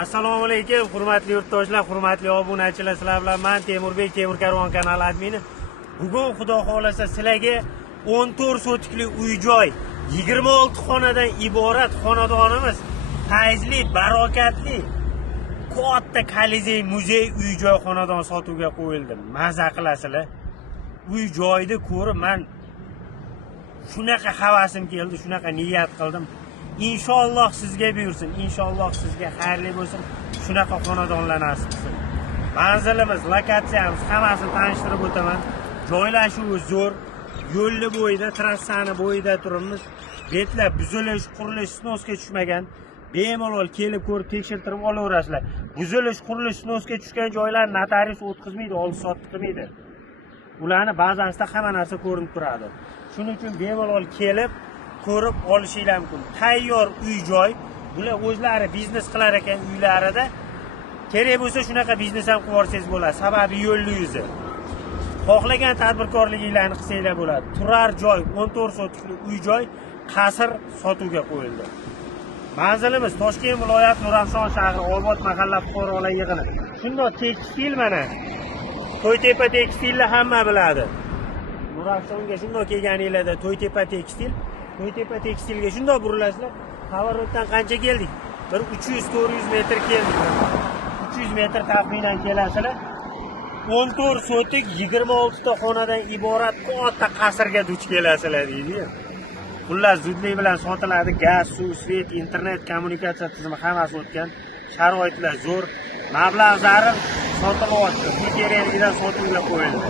Assalomu alaykum, hurmatli yurtdoshlar, hurmatli obunachilar, sizlar bilan men Temurbek Temur Karvon kanali admini. Bugun xudo xolasa sizlarga 14 sotikli uy-joy, 26 xonadan iborat xonadonimiz, fayzli, barokatli, katta Kolizey muzey uy-joy xonadon sotuvga qo'yildi. Maza qilasizlar. Uy-joyni ko'rib men shunaqa havasim keldi, shunaqa niyat qildim. İnşallah sizga buyursin, inşallah sizga xayrli bo'lsin, shunaqa xonadonlar nasib qilsin. Manzilimiz, lokatsiyamiz hammasini tanishtirib o'taman. Joylashuvi zo'r, yo'lli bo'yida, trassani bo'yida turibmiz. Betlar buzilish, qurilish snosga tushmagan. Bemalol kelib ko'rib tekshirtirib olaverasizlar. Buzilish, qurilish snosga tushgan joylar notarius o'tkazmaydi, oldi-sotdi qilmaydi. Ularni bazasida hamma narsa ko'rinib turadi. Shuning uchun bemalol kelib ko'rib olishinglar mumkin. Tayyor uy-joy, bular o'zlari biznes qilar ekan uylarida. Kerak bo'lsa shunaqa biznes ham qilib olsangiz bo'ladi. Sababi yo'lli yuzi. Xohlagan tadbirkorliginglarni qilsanglar bo'ladi. Turar joy, 14 sotikli uy-joy, qasr sotuvga qo'yildi. Manzilimiz Toshkent viloyati Nurafshon shahri Obod mahalla fuqarolar yig'ini. Shundoq tekstil mana. To'ytepa tekstilni hamma biladi. Nurafshonga shundoq kelganinglarda To'ytepa tekstil, To'ytepa tekstilga shundoq burilasizlar. Havaroddan qancha keldik? Bir 300-400 metr keldik. 300 metr taxminan kelasizlar. 14 sotik 26 ta xonadan iborat katta qasrga duch kelasizlar deydi. Xullas zudlik bilan sotiladi. Gaz, suv, svet, internet, kommunikatsiya tizimi hammasi o'tgan. Sharoitlar zo'r. Mablag' zarar sotilyapti. Materiallardan sotuvga qo'yildi.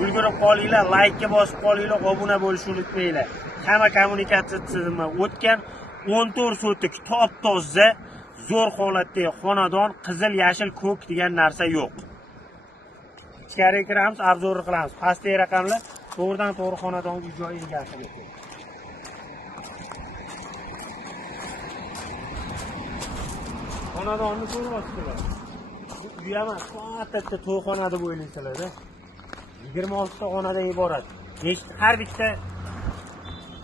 Ulgurib qolinglar, like ga bosib qolinglar, obuna bo'lishni unutmanglar. Hamma kommunikatsiya tizimi o'tgan. 14 sotik top-toza, zo'r holatdagi xonadon, qizil, yashil, ko'k degan narsa yo'q. Ichkariga kiramiz, obzor qilamiz. Pastdagi raqamlar to'g'ridan-to'g'ri xonadon uy-joy egasiga. Xonadonni ko'ryapsizlar. Uy emas, katta to'yxona deb o'ylaysizlar-da. 26 ta xonadan iborat. Har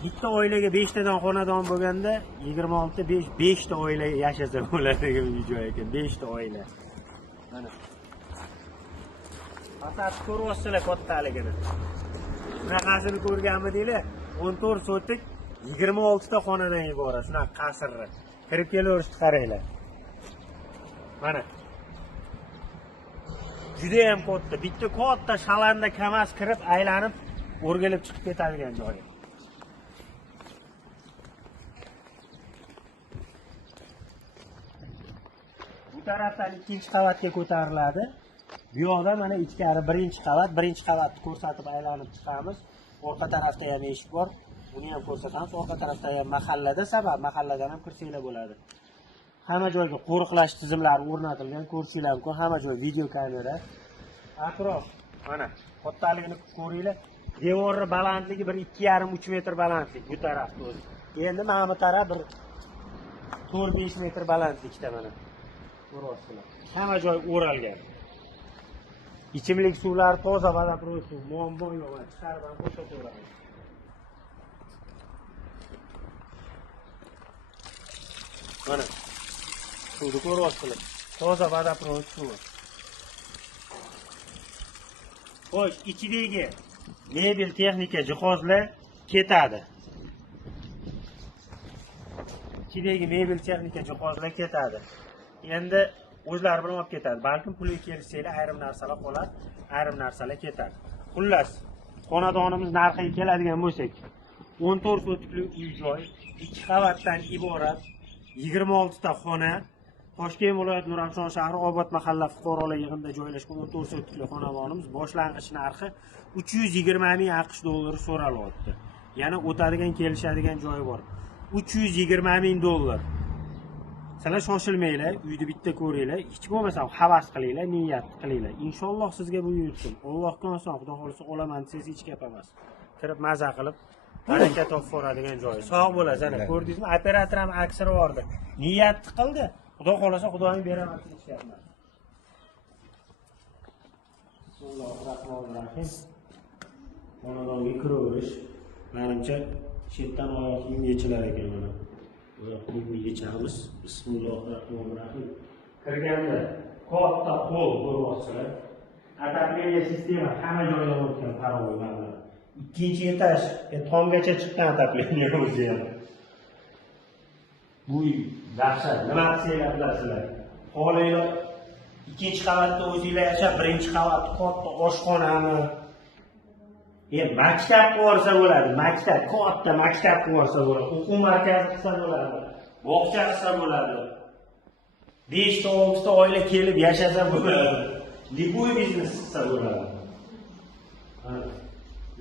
bitta oilaga 5 tadan xonadon bo'lganda 26 5 ta oila yashasa bo'ladigan uy-joy ekan, 5 ta oila. Mana. Faqat ko'ryapsizlar kattaligini. Bunaqasini ko'rganmidinglar? 14 sotik 26 ta xonadan iborat, shunaqa qasrlar. Kirib kelaverishni qaranglar. Mana. Juda ham katta. Bitta katta shalanda kamas kirib, aylanib, o'rgilib chiqib ketadigan joy. Bu tarafdan ikkinchi qavatga ko'tariladi. Bu yoqda mana ichkari birinchi qavatni ko'rsatib aylanib chiqamiz. Orqa tarafda ham eshik bor. Buni ham ko'rsatamiz. Orqa tarafda ham mahallada, sabab mahalladan ham kirsanglar bo'ladi. Hamma joyga qo'riqlash tizimlari o'rnatilgan, ko'rishinglar mumkin. Hamma joy video kamera. Atrof mana kattaligini ko'ringlar. Devorni balandligi 2,5-3 metr balandlik bu tarafda o'zi. Endi mana bu taraf bir 4-5 metr balandlikda mana. Ko'ryapsizlar. Hamma joy o'ralgan. Ichimlik suvlari toza, vodoprovod suv, muammo yo'q. Chiqarib ham qo'shataveramiz. Mana suvni ko'ryapsizlar. Toza vodoprovod suvi. Xo'sh, ichidagi mebel texnika jihozlar ketadi. Ichidagi mebel texnika jihozlar ketadi. Endi o'zlari bilan olib ketadi. Balkim pulga kelishsanglar ayrim narsalar qoladi, ayrim narsalar ketadi. Xullas, xonadonimiz narxiga keladigan bo'lsak, 14 sotikli uy-joy, 2 qavatdan iborat, 26 ta xona, Toshkent viloyati Nurafshon shahri Obod mahalla fuqarolar yig'inida joylashgan 14 sotikli xonadonimiz boshlangish narxi 320 ming AQSh dollari so'ralyapti. Yana o'tadigan, kelishadigan joyi bor. 320 ming dollar. Sizlar shoshilmanglar, uyni bitta ko'ringlar, hech bo'lmasa havas qilinglar, niyat qilinglar. Inshaalloh sizga bu buyursin. Allohga oson, Xudo xolisa olaman desangiz hech gap emas. Kirib maza qilib, baraka topib boradigan joyi. Sog' bo'lasiz, ana ko'rdingizmi? Operator ham aksiri bordi. Niyat qildi. Xudo xolisa Xudoning beraman deyapman. Bismillahirrohmanirrohim. Xonadonga kiraverish. Menimcha chetdan oyoq kiyim yechilar ekan mana. Oyoq kiyimni yechamiz. Bismillahirrohmanirrohim. kirganda katta qo'l ko'ryapsizlar. Отопление sistema hamma joyda o'tgan parovoy mana. Ikkinchi etaj, tomgacha chiqqan отопление o'zi ham. Bu dahshat. Nima qilsanglar bilasizlar? Xohlaylar ikkinchi qavatda o'zinglar yashab, birinchi qavatda katta oshxonami, maktab qursa bo'ladi. Maktab, katta maktab qursa bo'ladi. O'quv markazi qilsa bo'ladi. Bog'cha qilsa bo'ladi. 5 ta 6 ta oila kelib yashasa bo'ladi. Lipoy biznes qilsa bo'ladi.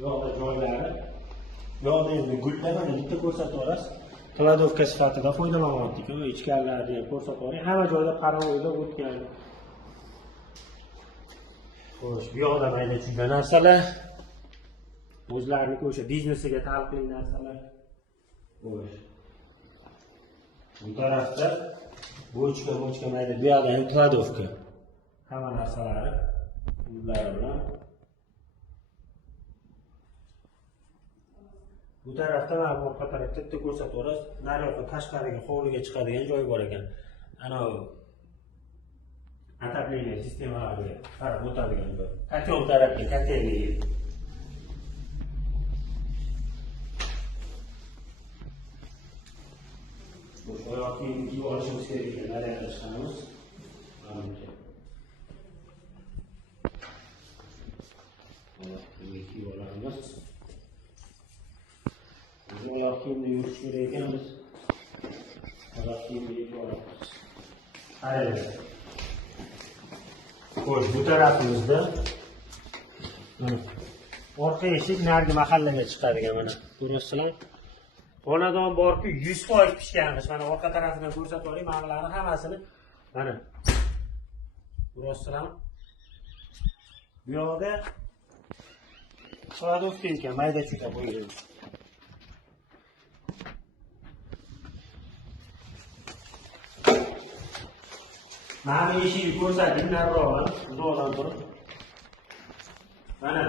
Yo'qda joylari. Yo'qda endi gullarni bitta ko'rsatib olasiz. Kladovka sifatida foydalanyapti. Ichkarilarni ko'rsatib oling. Hamma joyda qarovoyda o'tgan. Xo'sh, bu yoqda mayda-chuyda narsalar. O'zlariniki o'sha biznesiga taalluqli narsalar. Xo'sh. Bu tarafda bochka mayda bu yoqda ham kladovka. Hamma narsalari uylari bilan. Bu tarafda mana bu orqa tarafda bitta ko'rsatib o'rasiz. Nariyoqda tashqariga hovliga chiqadigan joy bor ekan. Ana отопление sistemalariga qarab o'tadigan joy. Kotel tarafga kotellik. Bu oyoq kiyim kiyib olishimiz kerak ekan. Nariyoqqa chiqamiz. Manimcha. Kiyib olamiz. Oyoq kiyimda yurish kerak ekan biz. Oyoq kiyimda yurib olamiz. Hayır. Xo'sh, bu tarafimizda orqa eshik narigi mahallaga chiqadigan mana. Ko'rasizlar? Xonadon borki 100% pishganmiz. Mana orqa tarafidan ko'rsatib oling, ma'nolarni hammasini mana. Ko'rasizlar? Bu yoqda kladovka ekan, mayda-chuyda qo'yilgan. Mana eshikni ko'rsating, nariroqdan, uzoqdan turib. Mana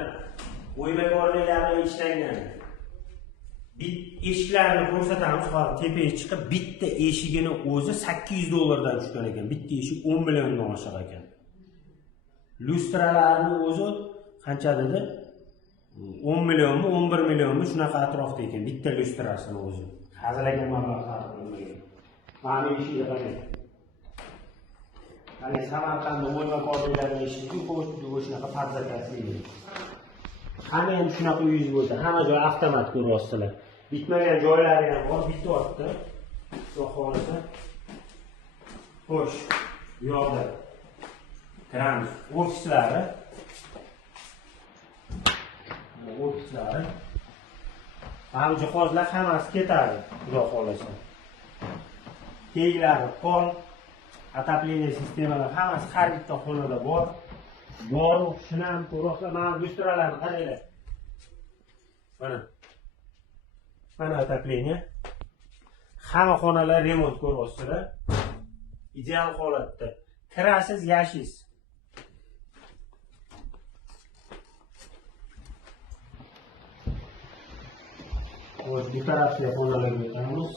o'ymakorliklarni ishlangan. Eshiklarni ko'rsatamiz, hozir tepaga chiqib, bitta eshigini o'zi $800 dan tushgan ekan. Bitta eshik 10 milliondan oshiq ekan. Lustralarni o'zi qancha dedi? 10 millionmi, 11 millionmi shunaqa atrofda ekan. Bitta lustrasini o'zi. Hazillangan mablag' sarf qilmagan. Mana eshikga qarang. Hani Samarqandda o'ymakorliklarni eshitdik, o'shunaqa farzakasli. Hamma ham shunaqa uyingiz bo'lsa, hamma joy avtomat ko'ryapsizlar. Bitmagan joylari ham bor, bityapti. Xudo xolisa. Xo'sh, bu yoqda kiramiz. Ofislari. Mana jihozlar hammasi ketadi, xudo xolisa. Teglari qol. Отопление sistemalar hammasi har bitta xonada bor. Bor, shuni ham ko'roqlar, mana lustralarni qaranglar. Mana отопление. Hamma xonalar remont ko'ryapsizlar. Ideal holatda. Kirasiz, yashaysiz. Xo'sh, bu tarafga xonalarga o'tamiz.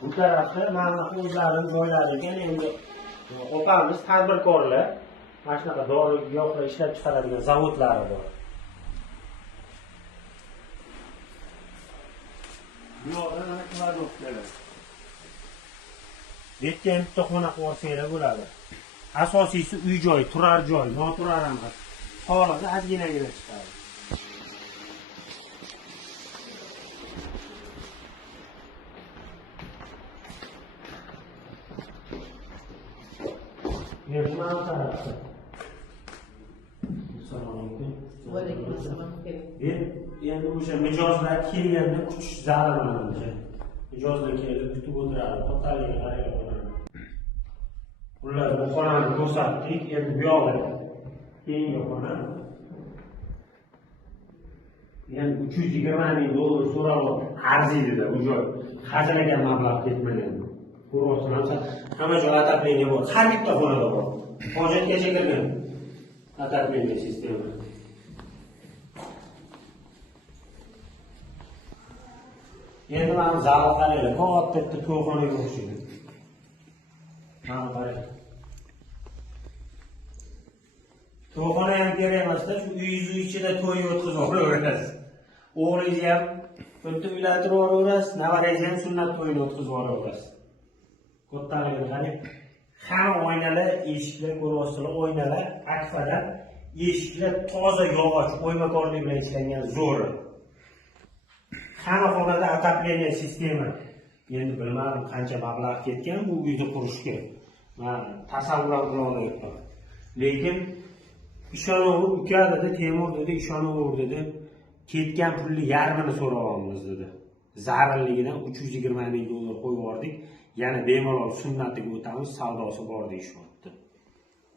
Bu tarafda mana o'zlarining joylari ekan, endi opamiz tadbirkorlar, mana shunaqa dori giyohlar ishlab chiqaradigan zavodlari bor. Bu yoqda mana kladovkalar. Betga bitta xona qursangiz bo'ladi. Asosiysi uy-joy, turar joy, noturar emas. Holida ozginagina chiqadi. Endi o'sha mijozlar kelganda kutish zararlanadi. Mijozlar kelib kutib o'tiradi, to'xtaliga qarayapman. Ular bu xonani ko'rsatdik, endi bu yoqda keyingi xona. Yani $320,000 so'ralib arziydi-da, u joy. Hazillangan mablag' ketmagan. Ko'ryapsizlar, hamma joy отопление bor. Har bitta xonada bor. Hojatgacha kirgan отопление sistema. Endi mana zalga qaranglar, katta bitta to'yxonaga o'xshaydi. Mana qarang. To'yxona ham kerak emasda, shu uyingiz ichida to'y o'tkazib olaverasiz. O'g'lingizni ham bitta uylantirib olaverasiz, navarangizni ham sunnat to'yini o'tkazib olaverasiz. Kattaligini qarang. Hamma oynalar, eshiklar ko'ryapsizlar, oynalar akfadan, eshiklar toza yog'och o'ymakorlik bilan ishlangan zo'r. Hamma xonada отопление sistema. Endi bilmadim qancha mablag' ketgan bu uyni qurishga. Men tasavvur qila olmayapman. Lekin ishonaver, uka dedi, Temur dedi, ishonaver dedi. Ketgan pulni yarmini so'rayapmiz dedi. Zararligidan 320 ming dollar qo'yib yubordik. Yana bemalol sunnatiga o'tamiz, savdosi bor deyishyapti.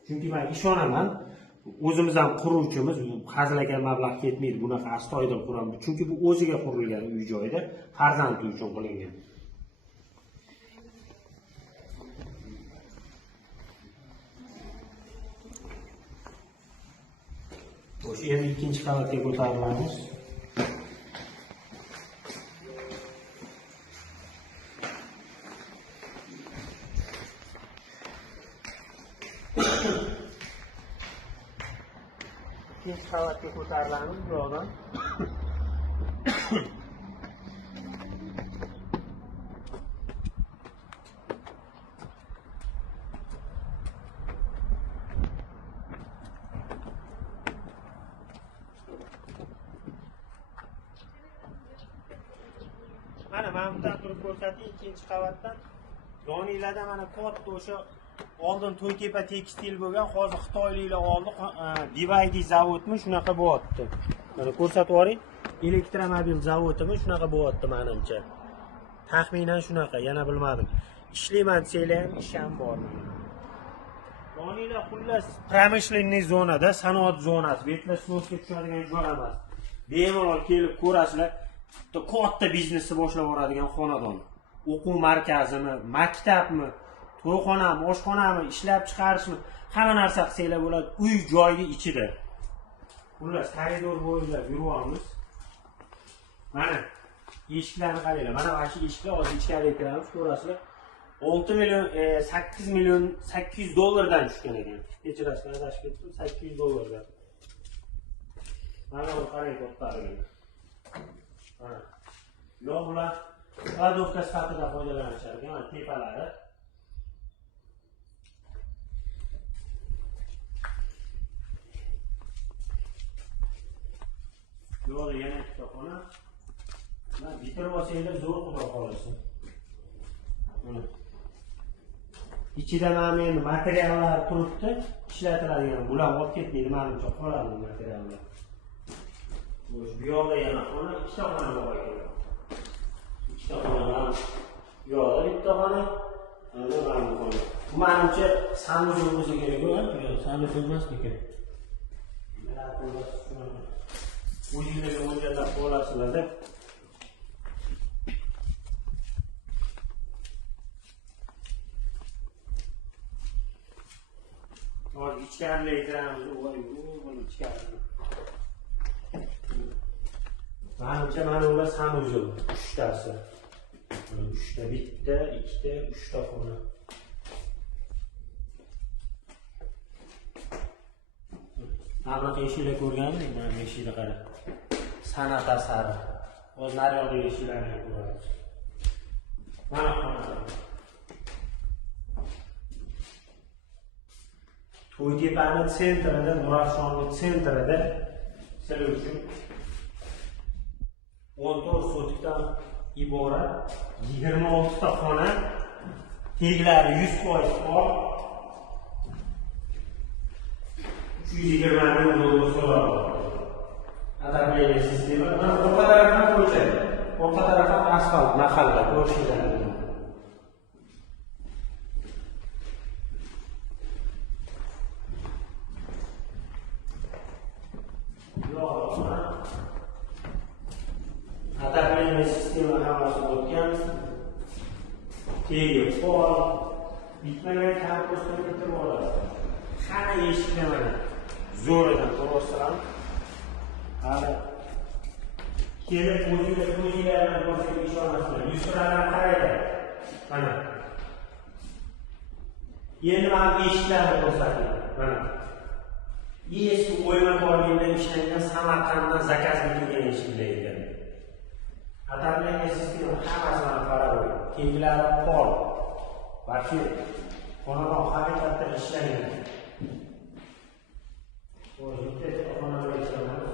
Chunki men ishonaman, o'zimiz ham quruvchimiz, hazilakam mablag' ketmaydi, bunaqa astoydil quramiz. Chunki bu o'ziga qurilgan uy joyda, farzandi uchun qilingan. O'sha endi ikkinchi qavatga ko'tarilamiz. İkinci qavatga ko'tarilamiz bu yoqdan. Mana bundan turib ko'rsataylik ikkinchi qavatdan. Yoninglarda mana katta o'sha oldin To'ytepa tekstil bo'lgan, hozir xitoyliklar oldi, Divaydi zavodmi shunaqa bo'lyapti. Mana ko'rsatib yuboring. Elektromobil zavodimi shunaqa bo'lyapti menimcha. Taxminan shunaqa, yana bilmadim. Ishlayman desanglar ham ish ham bor. Yoninglar xullas pромышленный zonada, sanoat zonasi, betlar snosga tushadigan joy emas. Bemalol kelib ko'rasizlar. Katta biznesni boshlab yuboradigan xonadon. O'quv markazimi, maktabmi, to'yxonami, oshxonami, ishlab chiqarishmi, hamma narsa qilsanglar bo'ladi. Uy joyning ichida. Xullas, koridor bo'ylab yuryapmiz. Mana eshiklarni qaranglar. Mana shu eshiklar hozir ichkariga kiramiz, ko'rasizlar. 6 million 8 million 800 dollardan tushgan ekan. Kechirasiz, adashib ketdim, 800 dollardan. Mana bu qarang kattaligini. Mana. Yo'qlar kladovka sifatida foydalanishar ekan, mana tepalari. Yo'qda yana ikkita xona. Mana bitirib olsanglar zo'r xudo xolasa. Mana. Ichida mana endi materiallar turibdi, ishlatiladigan. Bular olib ketmaydi, menimcha qoladi bu materiallar. Bu yoqda yana xona, ikkita xona bor ekan. Ikkita xona. Yo'qda bitta xona, mana bu xona. Bu menimcha sanusiy bo'lsa kerak-ku, sanusiy emasmi? Mana bu o'zingizga mo'ljallab qo'yasizlar-da. Hozir ichkariga kiramiz, buni ichkariga. Menimcha mana ular sanusiy 3 tasi. 3 ta, bitta, 2 ta, 3 ta xona. Mana eshiklar ko'rganmi? Mana eshiklar qara. San'at asari. Hozir naryoqdagi eshiklarni ko'ramiz. Mana xona. To'ytepaning sentrida, Nurafshonning sentrida sizlar uchun 14 sotikdan iborat 26 ta xona, teglari 100% bor. 320 ming dollar so'radi. Отопление sistema. Mana orqa tarafdan ko'cha. Orqa tarafdan asfalt, mahalla, ko'rishinglar. Отопление sistema hammasi o'tgan. Tegi pol, bitmagan karpusni bitirib oladi. Hamma eshiklar mana zo'ridan to'g'risam. Hali kelib o'zinglardan ko'rsatib ishonasizlar. Yusradan qaraydi. Mana. Endi men eshiklarni ko'rsataman. Mana. Eski o'yma borligida ishlangan Samarqanddan zakaz kelgan eshiklar ekan. Atabilingan sistema hammasidan qarab, kenglari pol. Balki xonadon haqiqatda ishlangan. O'zingizga xonadon ishlanadi.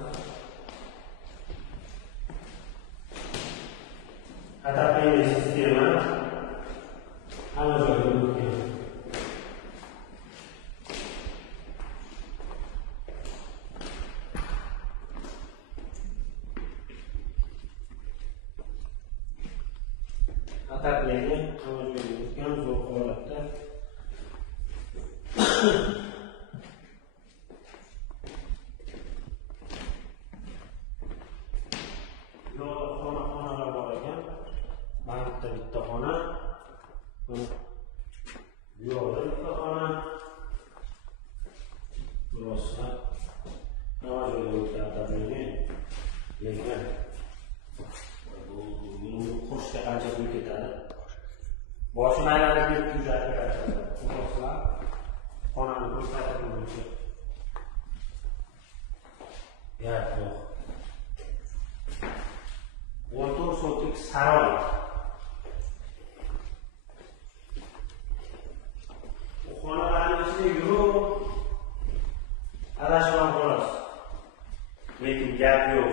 Atabilingan sistema hamma joyda mumkin. Atabilingan hamma joyda mumkin, zo'r holatda. Xonalar bor ekan. Bankda bitta xona. Bu yo'qda bitta xona. Burası nima joyda o'tkazilgan. Lekin bu qo'shga qancha pul ketadi? Boshini aylanib ketib yuradi qancha. Qo'shlar xonani ko'rsatib qo'ymoqchi. Yo'q. 14 sotik saroy. Xonalarning ichida yurib adashgan xolos. Lekin gap yo'q.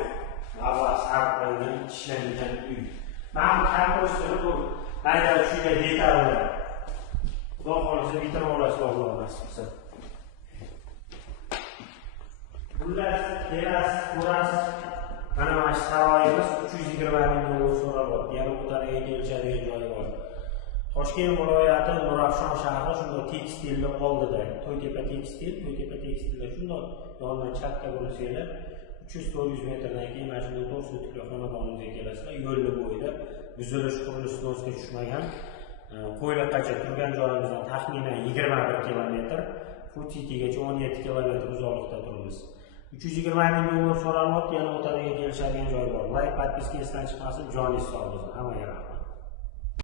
Avval sarf qilingan ishlangan uy. Men kartoshkani bu mayda shunday detalni xudo xolisa bitirib olasiz, Alloh nasib qilsa. Xullas, kelasiz, ko'rasiz. Mana mana saroyimiz 320 ming dollar so'raladi. Yana o'tariga kelishadigan joyi bor. Toshkent viloyati Nurafshon shahri shunday tekstilni oldida. To'ytepa tekstilda shunday yondan chapga bo'lsanglar 300-400 metrdan keyin mana shunday 4 sotikli xonadonimizga kelasizlar. Yo'lni bo'yida buzilish qurilish snosga tushmagan. Qo'yliqqacha turgan joyimizdan taxminan 21 kilometr, Food Citygacha 17 kilometr uzoqlikda turibmiz. 320 ming dollar so'ralyapti, yana o'tadigan kelishadigan joy bor. Like, podpiska esdan chiqmasin, joningiz sog' bo'lsin. Hammaga rahmat.